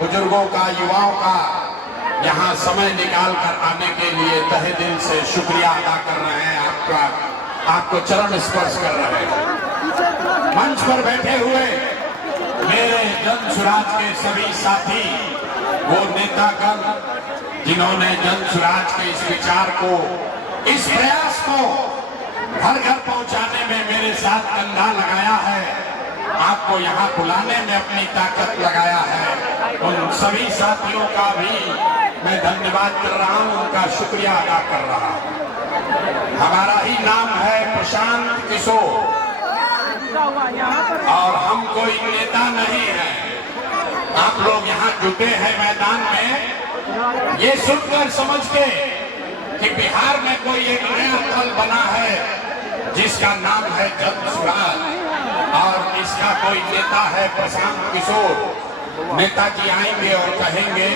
बुजुर्गों का, युवाओं का यहाँ समय निकाल कर आने के लिए तहे दिल से शुक्रिया अदा कर रहे हैं। आपको चरण स्पर्श कर रहे हैं। मंच पर बैठे हुए मेरे जन सुराज के सभी साथी, वो नेतागण जिन्होंने जन सुराज के इस विचार को, इस प्रयास को घर घर पहुंचाने में मेरे साथ कंधा लगाया है, आपको यहाँ बुलाने में अपनी ताकत लगाया है, उन सभी साथियों का भी मैं धन्यवाद कर रहा हूँ, उनका शुक्रिया अदा कर रहा हूँ। हमारा ही नाम है प्रशांत किशोर और हम कोई नेता नहीं है। आप लोग यहाँ जुटे हैं मैदान में ये सुनकर समझ के कि बिहार में कोई एक नया दल बना है जिसका नाम है जन सुराज और इसका कोई नेता है प्रशांत किशोर। नेताजी आएंगे और कहेंगे